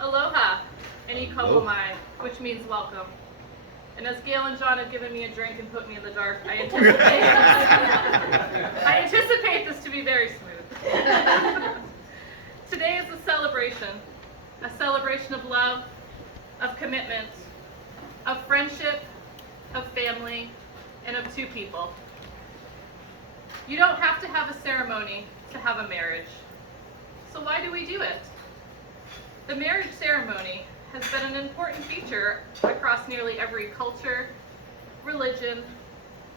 Aloha, Enikomo mai, which means welcome. And as Gail and John have given me a drink and put me in the dark, I anticipate this to be very smooth. Today is a celebration of love, of commitment, of friendship, of family, and of two people. You don't have to have a ceremony to have a marriage. So why do we do it? The marriage ceremony has been an important feature across nearly every culture, religion,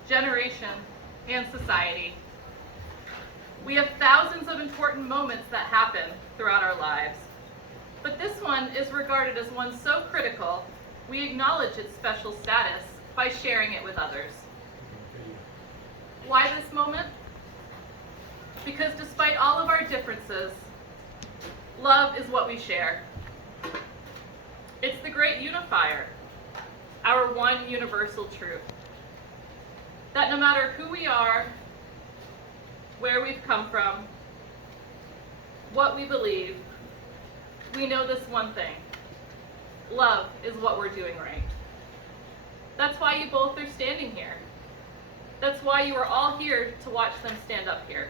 generation, and society. We have thousands of important moments that happen throughout our lives, but this one is regarded as one so critical, we acknowledge its special status by sharing it with others. Why this moment? Because despite all of our differences, love is what we share. It's the great unifier, our one universal truth. That no matter who we are, where we've come from, what we believe, we know this one thing. Love is what we're doing right. That's why you both are standing here. That's why you are all here to watch them stand up here.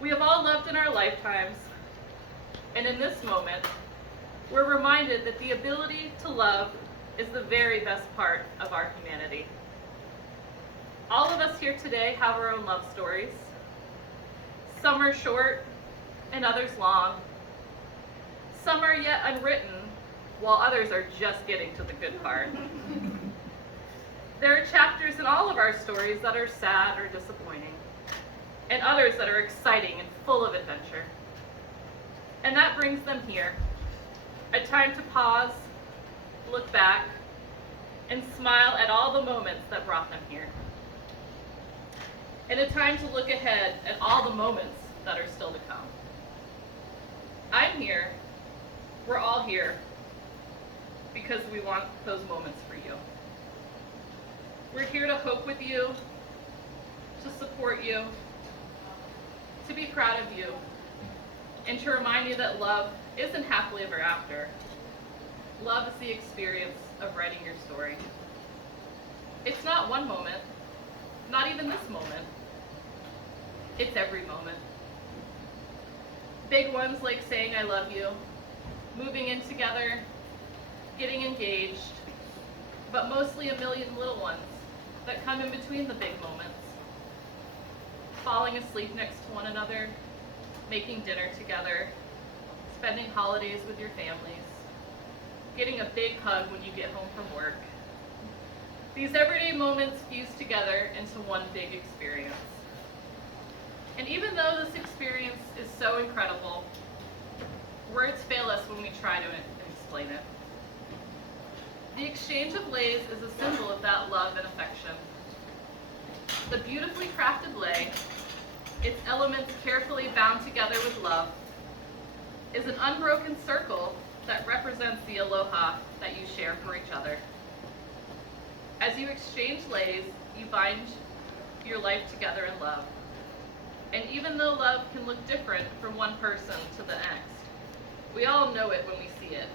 We have all loved in our lifetimes, and in this moment, we're reminded that the ability to love is the very best part of our humanity. All of us here today have our own love stories. Some are short and others long. Some are yet unwritten, while others are just getting to the good part. There are chapters in all of our stories that are sad or disappointing, and others that are exciting and full of adventure. And that brings them here. A time to pause, look back, and smile at all the moments that brought them here. And a time to look ahead at all the moments that are still to come. I'm here, we're all here, because we want those moments for you. We're here to hope with you, to support you, to be proud of you, and to remind you that love isn't happily ever after. Love is the experience of writing your story. It's not one moment, not even this moment. It's every moment. Big ones like saying I love you, moving in together, getting engaged, but mostly a million little ones that come in between the big moments. Falling asleep next to one another, making dinner together, spending holidays with your families, getting a big hug when you get home from work. These everyday moments fuse together into one big experience. And even though this experience is so incredible, words fail us when we try to explain it. The exchange of leis is a symbol of that love and affection. The beautifully crafted lei, its elements carefully bound together with love, is an unbroken circle that represents the aloha that you share for each other. As you exchange leis, you bind your life together in love. And even though love can look different from one person to the next, we all know it when we see it,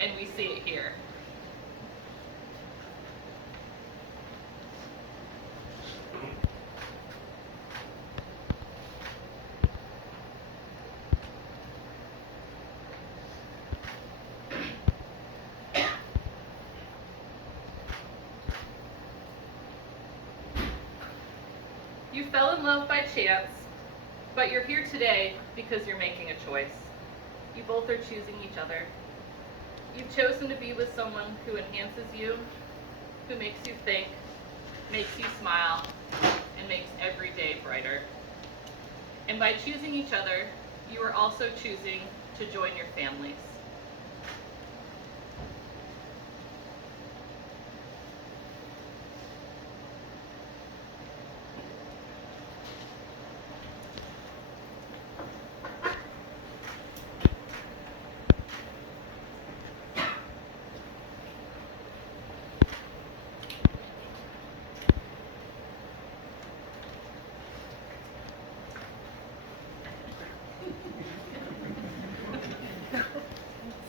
and we see it here. You fell in love by chance, but you're here today because you're making a choice. You both are choosing each other. You've chosen to be with someone who enhances you, who makes you think, makes you smile, and makes every day brighter. And by choosing each other, you are also choosing to join your families.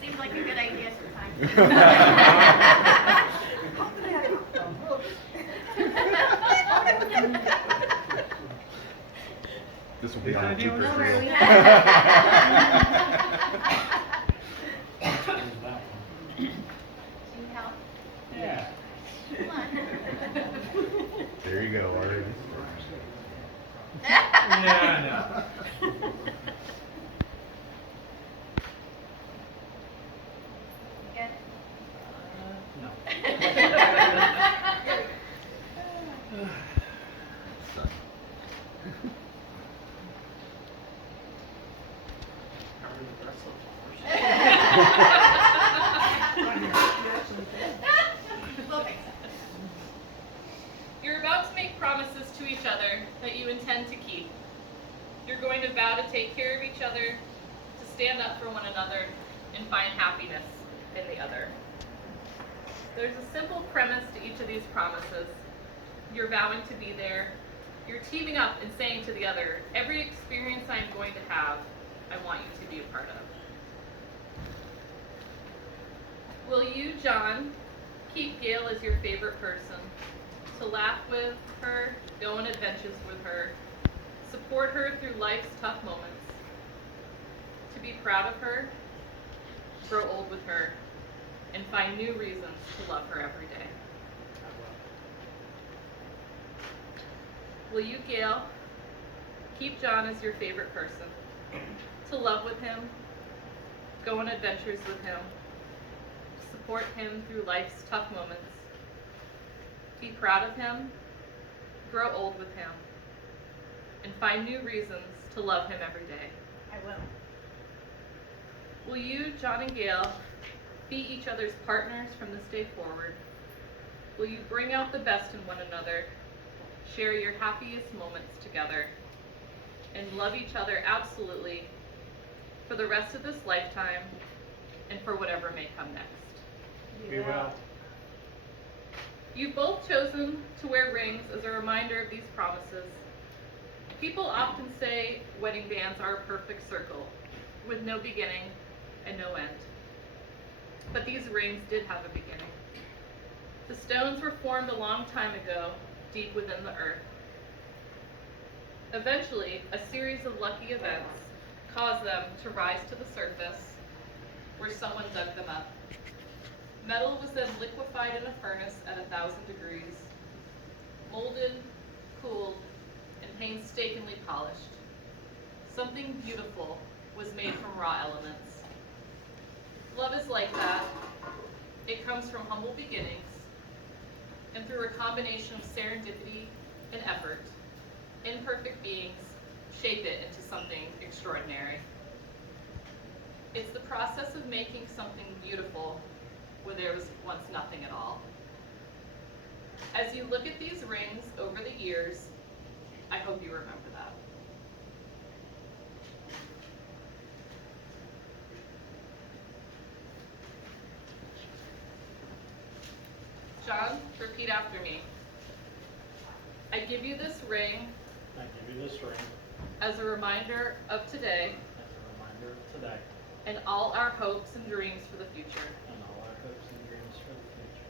Seems like a good idea sometimes. This will be on the bloopers reel. Yeah. Come on. There you go, already. Yeah, Get it? no. You're about to make promises to each other that you intend to keep. You're going to vow to take care of each other, to stand up for one another, and find happiness in the other. There's a simple premise to each of these promises. You're vowing to be there. You're teaming up and saying to the other, every experience I am going to have, I want you to be a part of. Will you, John, keep Gail as your favorite person, to laugh with her, go on adventures with her, support her through life's tough moments, to be proud of her, grow old with her, and find new reasons to love her every day? Will you, Gail, keep John as your favorite person, to love with him, go on adventures with him, support him through life's tough moments, be proud of him, grow old with him, and find new reasons to love him every day? I will. Will you, John and Gail, be each other's partners from this day forward? Will you bring out the best in one another, share your happiest moments together, and love each other absolutely for the rest of this lifetime and for whatever may come next? We will. You've both chosen to wear rings as a reminder of these promises. People often say wedding bands are a perfect circle, with no beginning and no end. But these rings did have a beginning. The stones were formed a long time ago, deep within the earth. Eventually, a series of lucky events caused them to rise to the surface, where someone dug them up. Metal was then liquefied in a furnace at 1,000 degrees, molded, cooled, and painstakingly polished. Something beautiful was made from raw elements. Love is like that. It comes from humble beginnings, and through a combination of serendipity and effort, imperfect beings shape it into something extraordinary. It's the process of making something beautiful where there was once nothing at all. As you look at these rings over the years, I hope you remember that. John, repeat after me. I give you this ring I give you this ring as a reminder of today as a reminder of today and all our hopes and dreams for the future. and all our hopes and dreams for the future.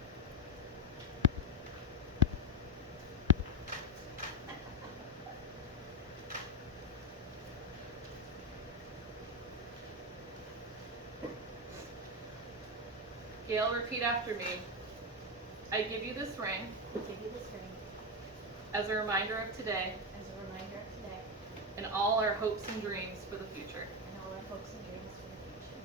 Gail, repeat after me. I give you this ring I give you this ring as a reminder of today as a reminder of today and all our hopes and dreams for the future. and all our hopes and dreams for the future.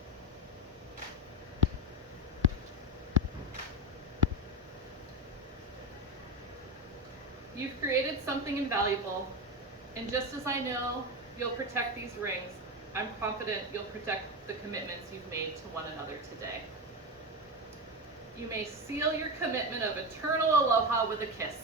You've created something invaluable, and just as I know you'll protect these rings, I'm confident you'll protect the commitments you've made to one another today. You may seal your commitment of eternal aloha with a kiss.